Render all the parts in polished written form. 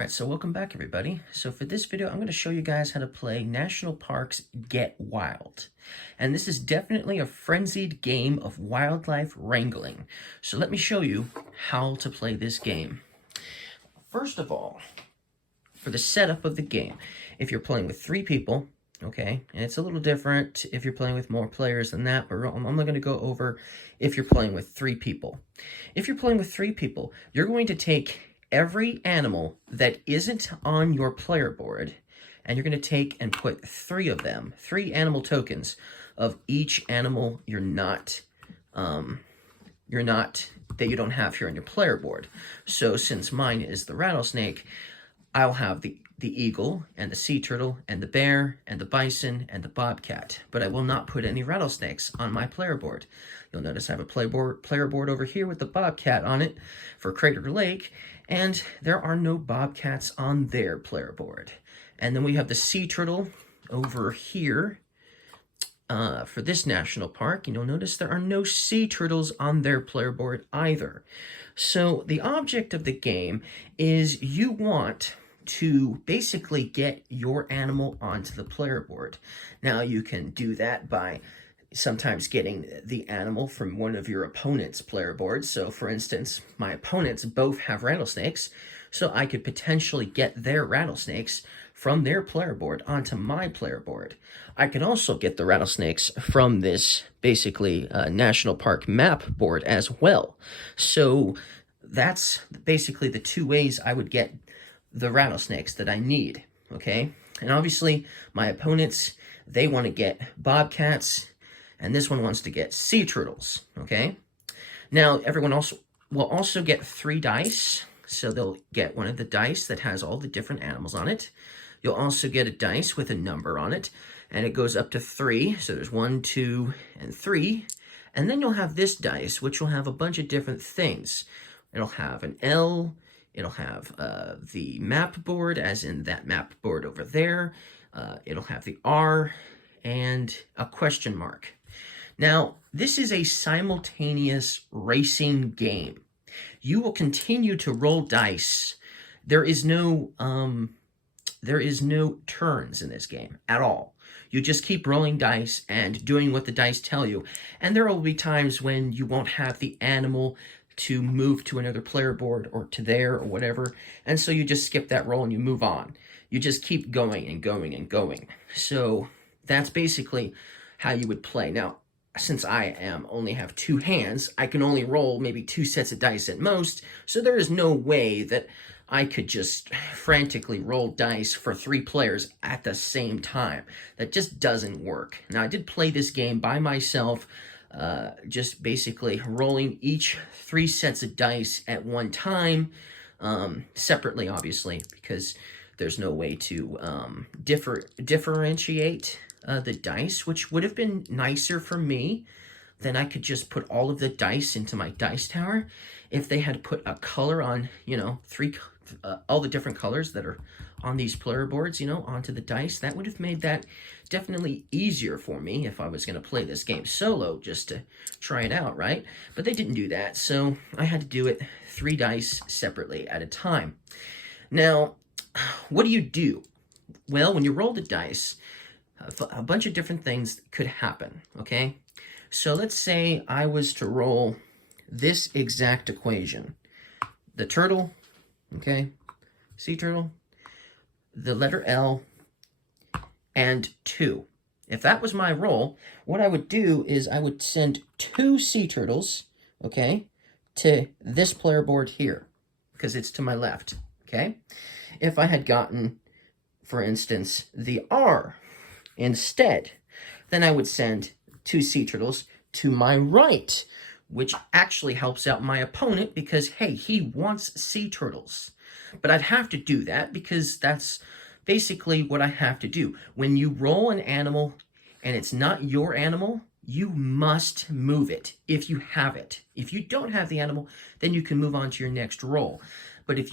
Alright, so welcome back everybody. So for this video, I'm going to show you guys how to play National Park's Get Wild. And this is definitely a frenzied game of wildlife wrangling. So let me show you how to play this game. First of all, for the setup of the game, if you're playing with 3 people, okay, and it's a little different if you're playing with more players than that, but I'm only going to go over if you're playing with 3 people. If you're playing with 3 people, you're going to take every animal that isn't on your player board, and you're going to take and put 3 of them, 3 animal tokens of each animal you're not that you don't have here on your player board. So since mine is the rattlesnake, I'll have the eagle and the sea turtle and the bear and the bison and the bobcat, but I will not put any rattlesnakes on my player board. You'll notice I have a player board over here with the bobcat on it for Crater Lake, and there are no bobcats on their player board. And then we have the sea turtle over here for this national park, and you'll notice there are no sea turtles on their player board either. So the object of the game is you want to basically get your animal onto the player board. Now you can do that by sometimes getting the animal from one of your opponent's player boards. So for instance, my opponents both have rattlesnakes, so I could potentially get their rattlesnakes from their player board onto my player board. I can also get the rattlesnakes from this basically national park map board as well. So that's basically the 2 ways I would get the rattlesnakes that I need, okay? And obviously, my opponents, they want to get bobcats, and this one wants to get sea turtles, okay? Now, everyone else will also get 3 dice, so they'll get one of the dice that has all the different animals on it. You'll also get a dice with a number on it, and it goes up to 3, so there's 1, 2, and 3. And then you'll have this dice, which will have a bunch of different things. It'll have an L, it'll have the map board, as in that map board over there. It'll have the R and a question mark. Now, this is a simultaneous racing game. You will continue to roll dice. There is no turns in this game at all. You just keep rolling dice and doing what the dice tell you. And there will be times when you won't have the animal to move to another player board or to there or whatever. And so you just skip that roll and you move on. You just keep going and going and going. So that's basically how you would play. Now, since I only have 2 hands, I can only roll maybe 2 sets of dice at most. So there is no way that I could just frantically roll dice for 3 players at the same time. That just doesn't work. Now, I did play this game by myself, just basically rolling each 3 sets of dice at one time, separately, obviously, because there's no way to differentiate the dice, which would have been nicer for me. Then I could just put all of the dice into my dice tower. If they had put a color on, all the different colors that are on these player boards, onto the dice, that would have made that definitely easier for me if I was going to play this game solo just to try it out, right? But they didn't do that, so I had to do it 3 dice separately at a time. Now, what do? Well, when you roll the dice, a bunch of different things could happen, okay? So let's say I was to roll this exact equation. The turtle, okay, sea turtle, the letter L, and 2. If that was my roll, what I would do is I would send 2 sea turtles, okay, to this player board here, because it's to my left, okay? If I had gotten, for instance, the R instead, then I would send 2 sea turtles to my right, which actually helps out my opponent because, hey, he wants sea turtles. But I'd have to do that because that's basically what I have to do. When you roll an animal and it's not your animal, you must move it if you have it. If you don't have the animal, then you can move on to your next roll. But if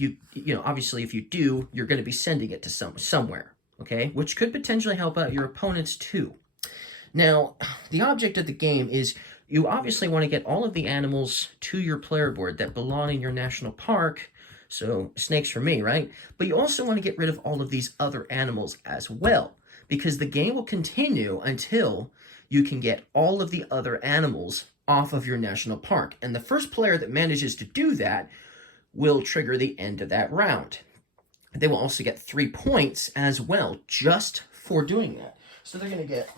obviously if you do, you're going to be sending it to somewhere, okay? Which could potentially help out your opponents too. Now, the object of the game is you obviously want to get all of the animals to your player board that belong in your national park So snakes for me, right? But you also want to get rid of all of these other animals as well, because the game will continue until you can get all of the other animals off of your national park. And the first player that manages to do that will trigger the end of that round. They will also get 3 points as well, just for doing that. So they're going to get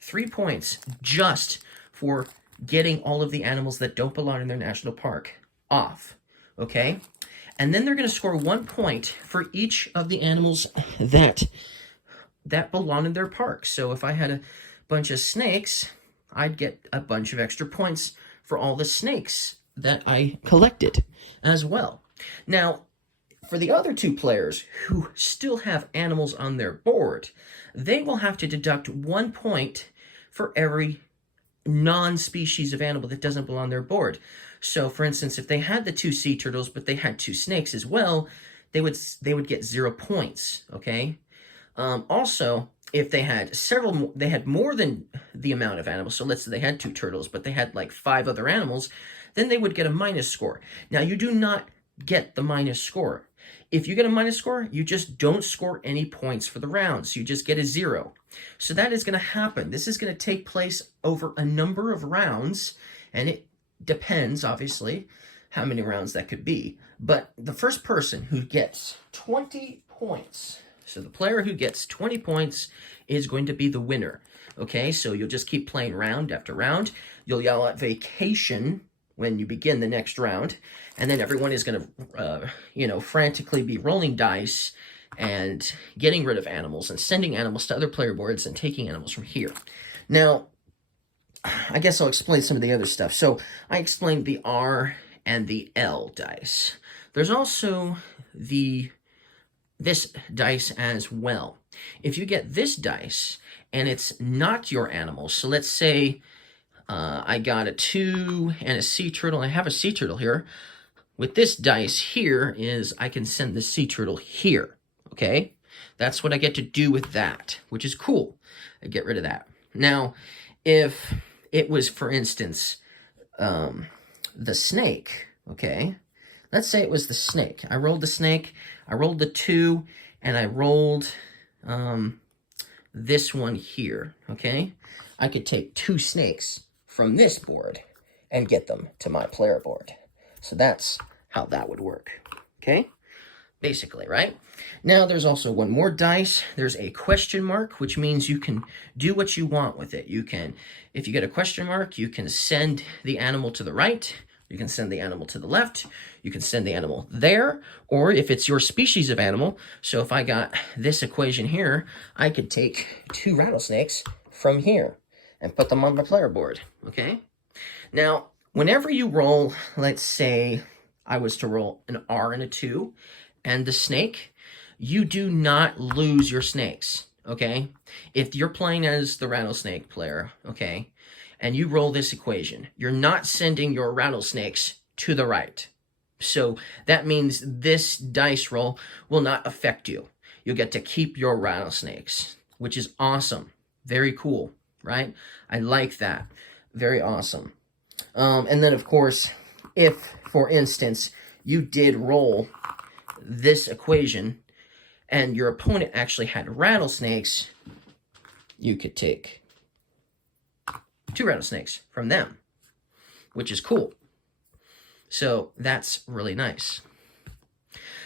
3 points just for getting all of the animals that don't belong in their national park off, okay? And then they're going to score 1 point for each of the animals that belong in their park. So if I had a bunch of snakes, I'd get a bunch of extra points for all the snakes that I collected as well. Now, for the other 2 players who still have animals on their board, they will have to deduct 1 point for every non-species of animal that doesn't belong on their board. So, for instance, if they had the 2 sea turtles, but they had 2 snakes as well, they would get 0 points, okay? Also, if they had they had more than the amount of animals, so let's say they had 2 turtles, but they had like 5 other animals, then they would get a minus score. Now, you do not get the minus score. If you get a minus score, you just don't score any points for the rounds. You just get a 0. So that is going to happen. This is going to take place over a number of rounds, and it depends, obviously, how many rounds that could be. But the first person who gets 20 points, so the player who gets 20 points is going to be the winner. Okay, so you'll just keep playing round after round. You'll yell at vacation when you begin the next round, and then everyone is going to, frantically be rolling dice and getting rid of animals and sending animals to other player boards and taking animals from here. Now, I guess I'll explain some of the other stuff. So I explained the R and the L dice. There's also this dice as well. If you get this dice and it's not your animal, so let's say I got a 2 and a sea turtle. I have a sea turtle here. With this dice here is I can send the sea turtle here, okay? That's what I get to do with that, which is cool. I get rid of that. Now, if it was, for instance, the snake, okay? Let's say it was the snake. I rolled the snake, I rolled the 2, and I rolled this one here, okay? I could take 2 snakes from this board and get them to my player board. So that's how that would work, okay? Basically, right? Now, there's also one more dice. There's a question mark, which means you can do what you want with it. You can, if you get a question mark, you can send the animal to the right, you can send the animal to the left, you can send the animal there, or if it's your species of animal, so if I got this equation here, I could take 2 rattlesnakes from here and put them on my player board, okay? Now, whenever you roll, let's say I was to roll an R and a 2 and the snake, you do not lose your snakes, okay? If you're playing as the rattlesnake player, okay, and you roll this equation, you're not sending your rattlesnakes to the right. So that means this dice roll will not affect you. You'll get to keep your rattlesnakes, which is awesome. Very cool, right? I like that. Very awesome. And then, of course, if, for instance, you did roll this equation and your opponent actually had rattlesnakes, you could take 2 rattlesnakes from them, which is cool. So that's really nice.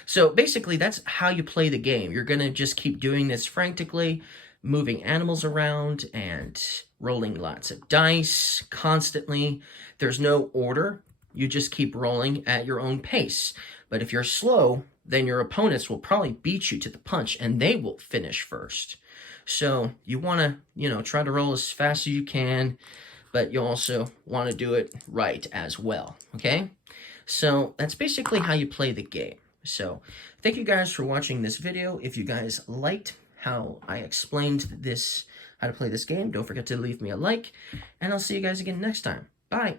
So basically, that's how you play the game. You're going to just keep doing this frantically, moving animals around and rolling lots of dice constantly. There's no order. You just keep rolling at your own pace. But if you're slow, then your opponents will probably beat you to the punch and they will finish first. So you want to, try to roll as fast as you can, but you also want to do it right as well, okay? So that's basically how you play the game. So thank you guys for watching this video. If you guys liked how I explained this, how to play this game, don't forget to leave me a like, and I'll see you guys again next time. Bye.